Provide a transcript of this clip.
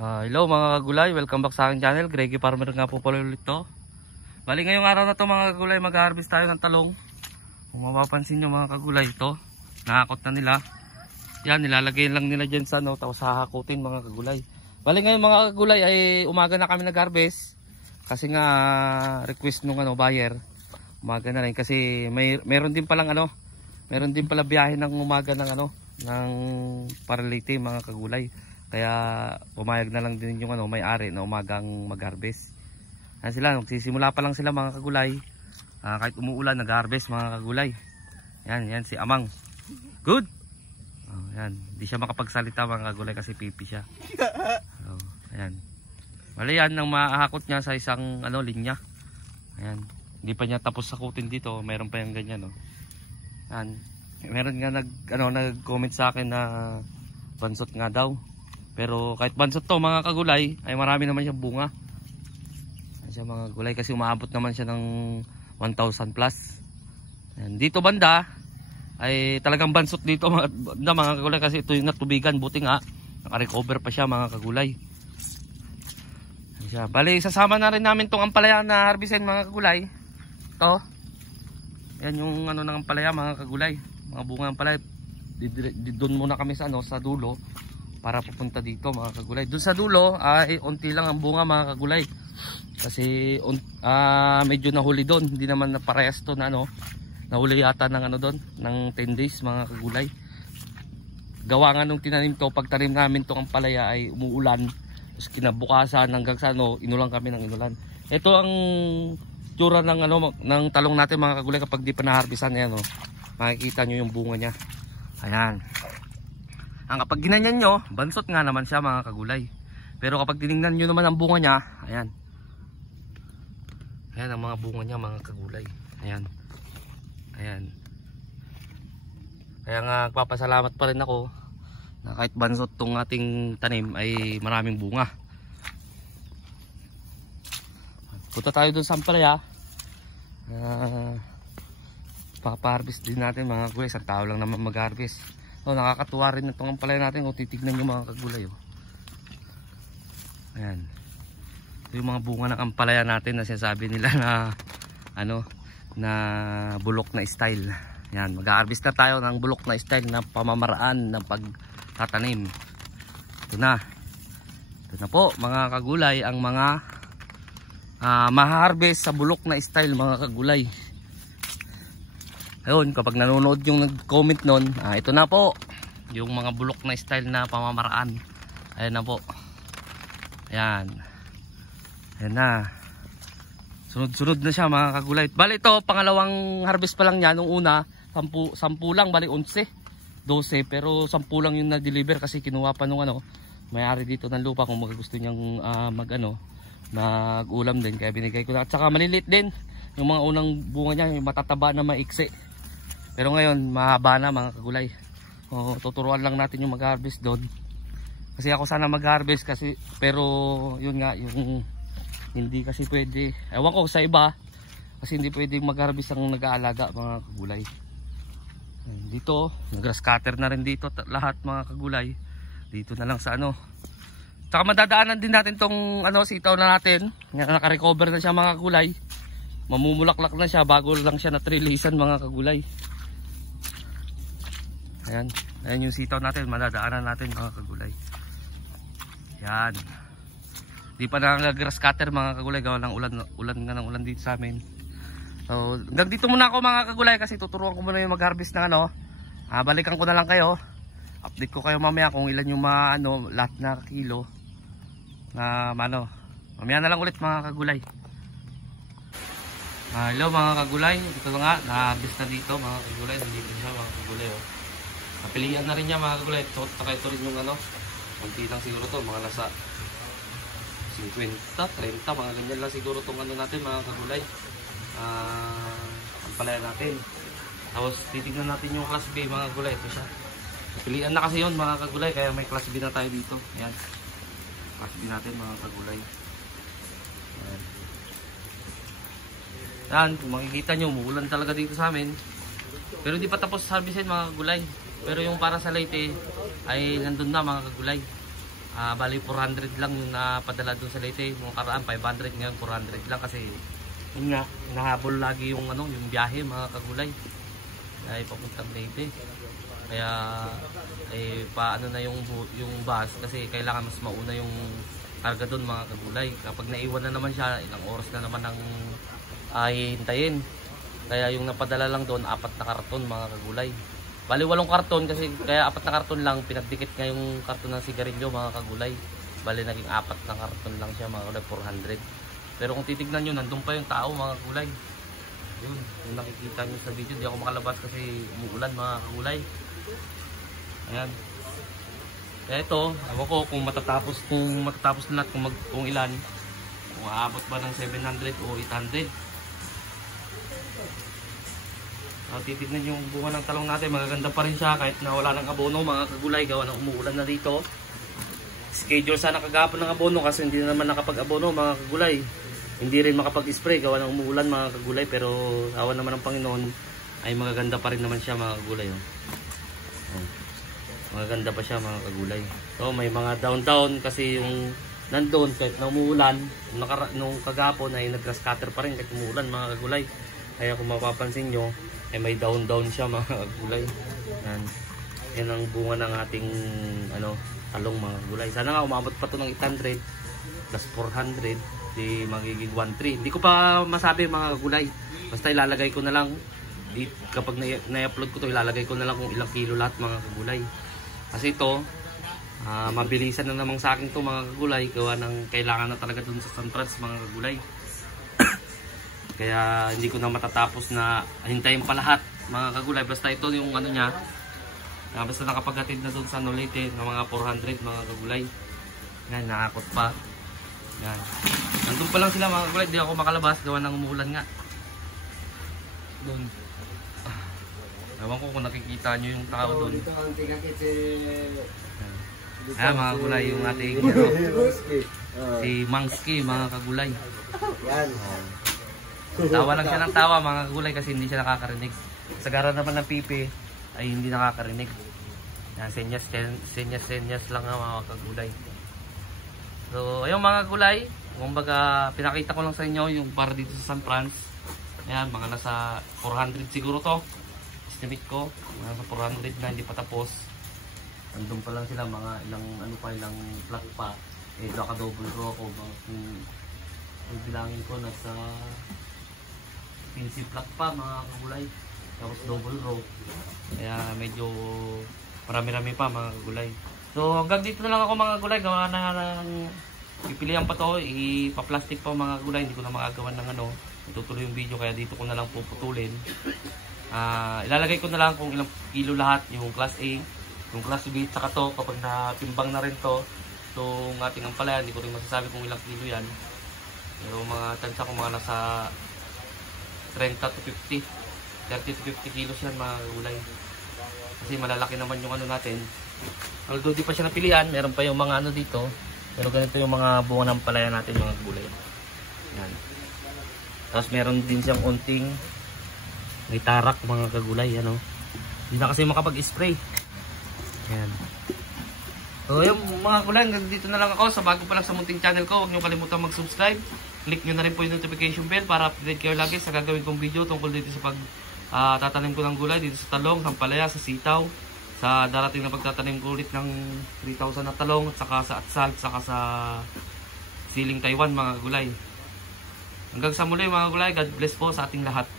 Hello mga kagulay, welcome back sa aking channel. Greggy Farmer nga po pala ulit to. Bali ngayong araw na to mga kagulay, mag-harvest tayo ng talong. Kung mapapansin nyo mga kagulay, ito nakakot na nila. Yan, nilalagay lang nila dyan sa tapos hahakutin mga kagulay. Bali ngayong mga kagulay ay umaga na kami nag-harvest. Kasi nga request nung buyer, umaga na rin kasi meron din palang meron din pala biyahe ng umaga ng ng Paralite mga kagulay. Kaya pumayag na lang din yung may-ari na umagang mag-harvest. Yan sila, magsisimula pa lang sila mga kagulay. Kahit umuulan nag-harvest mga kagulay. Yan si Amang. Good. Yan, hindi siya makapagsalita mga kagulay kasi pipi siya. Ayan. Wala yan ang mahakot niya sa isang linya. Ayan. Hindi pa niya tapos sakutin dito, meron pa yung ganyan Yan. Meron nga nag-comment sa akin na bansot nga daw. Pero kahit bansot to mga kagulay ay marami naman siyang bunga. Siya mga gulay kasi umaabot naman siya ng 1,000 plus. Ayan. Dito banda ay talagang bansot dito mga kagulay kasi ito yung natubigan. Buti nga naka-recover pa siya mga kagulay. Siya. Bali sasama na rin namin tong ampalaya na harvestin mga kagulay. Ito. Yan yung ng ampalaya mga kagulay. Mga bunga ng ampalaya. Doon muna kami sa sa dulo. Para pupunta dito mga kagulay. Doon sa dulo ay unti lang ang bunga mga kagulay. Kasi medyo nahuli doon. Hindi naman na parehas to na nahuli yata ng doon ng 10 days mga kagulay. Gawa nga nung tinanim to, pag tanim namin tong ampalaya ay umuulan. Tapos kinabukasan hanggang sa inulan kami ng inulan. Ito ang tsura ng ng talong natin mga kagulay kapag di pa na-harvestan yan makikita nyo yung bunga niya. Ayan. Ang kapag ginanyan nyo, bansot nga naman siya mga kagulay. Pero kapag tinignan nyo naman ang bunga niya, ayan. Ayan ang mga bunga niya mga kagulay. Ayan. Ayan. Kaya nga nagpapasalamat pa rin ako na kahit bansot tong ating tanim ay maraming bunga. Punta tayo dun sa ampalaya. Papa-harvest din natin mga kagulay. Isang tao lang naman mag-harvest. Nakakatuwa rin itong ampalaya natin kung titignan nyo mga kagulay. Ayan. Ito yung mga bunga ng ampalaya natin na sinasabi nila na na bulok na style. Ayan, mag-harvest na tayo ng bulok na style na pamamaraan ng pagtatanim. Ito na po mga kagulay ang mga ma-harvest sa bulok na style mga kagulay. Ayun, kapag nanonood yung nag-comment nun, ito na po yung mga bulok na style na pamamaraan. Ayan na po. Ayan. Ayan na. Sunod-sunod na siya mga kagulay. Bali ito, pangalawang harvest pa lang niya. Nung una, 10 lang, bali 11, 12. Pero 10 lang yung na-deliver kasi kinuha pa nung may-ari dito ng lupa kung gusto niyang mag-ulam din. Kaya binigay ko na. At saka malilit din. Yung mga unang bunga niya, yung matataba na maiksi. Pero ngayon, mahaba na mga kagulay. Tuturuan lang natin yung mag-harvest doon. Kasi ako sana mag-harvest kasi, pero yun nga, yung hindi kasi pwede. Ewan ko sa iba, kasi hindi pwede mag-harvest ang nag-aalaga mga kagulay. Dito, grass cutter na rin dito lahat mga kagulay. Dito na lang sa Tsaka madadaanan din natin tong sitaw na natin. Naka-recover na siya mga kagulay. Mamumulaklak na siya bago lang siya na-trilisan mga kagulay. Ayan yung sitaw natin, madadaanan natin mga kagulay. Yan. Di pa nag-grass cutter mga kagulay, gawa ng ulan dito sa amin. So, hanggang dito muna ako mga kagulay kasi tuturuan ko muna yung mag-harvest ng balikan ko na lang kayo. Update ko kayo mamaya kung ilan yung lahat na kilo. Mamaya na lang ulit mga kagulay. Hello mga kagulay, ito nga, na-harvest na dito mga kagulay, nandito siya mga kagulay Napilian na rin niya mga kagulay, ito rin yung konti lang siguro to, mga nasa 50, 30, mga ganyan lang siguro itong natin mga kagulay. Ampalaya natin. Tapos titignan natin yung class B mga kagulay, ito siya. Napilian na kasi yun mga kagulay, kaya may class B na tayo dito. Ayan, class B natin mga kagulay. Ayan. Yan, kung makikita nyo, umuulan talaga dito sa amin. Pero hindi pa tapos harvestin mga kagulay. Pero yung para sa Leyte ay nandun na mga kagulay. Bali 400 lang yung napadala doon sa Leyte. Nung karaan 500, ngayon 400 lang kasi yun nga, nahabol lagi yung yung biyahe mga kagulay. Ay papuntang Leyte. Kaya paano na yung bus kasi kailangan mas mauna yung karga doon mga kagulay. Kapag naiwan na naman siya, ilang oras na naman ang hihintayin. Kaya yung napadala lang doon 4 na karton mga kagulay. Bali 8 karton kasi kaya 4 na karton lang, pinagdikit nga yung karton ng sigarilyo mga kagulay. Bali naging 4 na karton lang siya mga kagulay, 400. Pero kung titignan nyo, nandun pa yung tao mga kagulay. Yun, yung nakikita nyo sa video, di ako makalabas kasi umuulan mga kagulay. Ayan. Kaya ito, ewan ko kung matatapos lahat, kung ilan, kung aabot ba ng 700 o 800. Titignan yung bunga ng talong natin, magaganda pa rin siya kahit na wala ng abono mga kagulay, gawa ng umuulan na dito. Schedule sana kagapon ng abono kasi hindi na naman nakapag-abono mga kagulay. Hindi rin makapag-spray gawa ng umuulan mga kagulay, pero awan naman ng Panginoon ay magaganda pa rin naman siya mga kagulay. Magaganda pa siya mga kagulay. So may mga down kasi yung nandoon kahit na umuulan, nung kagapon ay nag-grass cutter pa rin kahit umuulan mga kagulay. Kaya kung mapapansin nyo, may down siya mga kagulay. Yan ang bunga ng ating talong mga kagulay. Sana nga umabot pa to ng 800 plus 400, di magiging 1.3. Hindi ko pa masabi mga kagulay. Basta ilalagay ko na lang kapag na-upload ko to, ilalagay ko na lang kung ilang kilo lahat mga kagulay. Kasi ito mabilisan na namang sa akin to mga kagulay, gawa ng kailangan na talaga dun sa San Francisco mga kagulay. Kaya hindi ko na matatapos na hintayin pa lahat mga kagulay. Basta ito yung niya, basta nakapaghatid na doon sa Leyte ng mga 400 mga kagulay. Yan, nakakot pa. Yan. Nandun pa lang sila mga kagulay, di ako makalabas gawa ng umuulan nga. Doon. Ewan ko kung nakikita nyo yung tao doon. Ayan mga kagulay, yung ating si Mangski mga kagulay. Yan. Tawa lang siya ng tawa mga kagulay kasi hindi siya nakakarinig. Sa gara naman ng pipi ay hindi nakakarinig. Senyas lang nga mga kagulay. So ayun mga kagulay, kumbaga pinakita ko lang sa inyo yung para dito sa San Franz. Ayan, mga nasa 400 siguro to. Estimate ko, mga nasa 400 na, hindi pa tapos. Andun pa lang sila, mga ilang flat pa. Naka double row ako. Kung bilangin ko, nasa 15 flat pa mga kagulay. Tapos double row. Kaya medyo marami-rami pa mga kagulay. So hanggang dito na lang ako mga kagulay. Gawa na pipilihan pa to, ipa-plastic pa mga kagulay. Hindi ko na magagawan ng itutuloy yung video, kaya dito ko na lang puputulin. Ilalagay ko na lang kung ilang kilo lahat, yung class A, yung class B, saka to kapag natimbang na rin to. So ating ampalaya, hindi ko rin masasabi kung ilang kilo yan. Pero mga tansya ko mga nasa 30 to 50, 30 to 50 kilos yan mga kagulay. Kasi malalaki naman yung natin. Although di pa siya napilian, meron pa yung mga dito. Pero ganito yung mga bunga ng palaya natin mga kagulay. Yan. Tapos meron din siyang unting may tarak mga kagulay. Hindi na kasi makapag-spray. Yan. So yung mga kagulay, dito na lang ako. Sa bago pa lang sa munting channel ko, huwag nyo kalimutan mag-subscribe. Click nyo na rin po yung notification bell para update kayo lagi sa gagawin kong video tungkol dito sa tatanim ko ng gulay dito sa talong, sa palaya, sa sitaw, sa darating na pagtatanim ko ulit ng 3,000 na talong, at saka sa atsal, at saka sa siling Taiwan mga kagulay. Hanggang sa muli mga kagulay, God bless po sa ating lahat.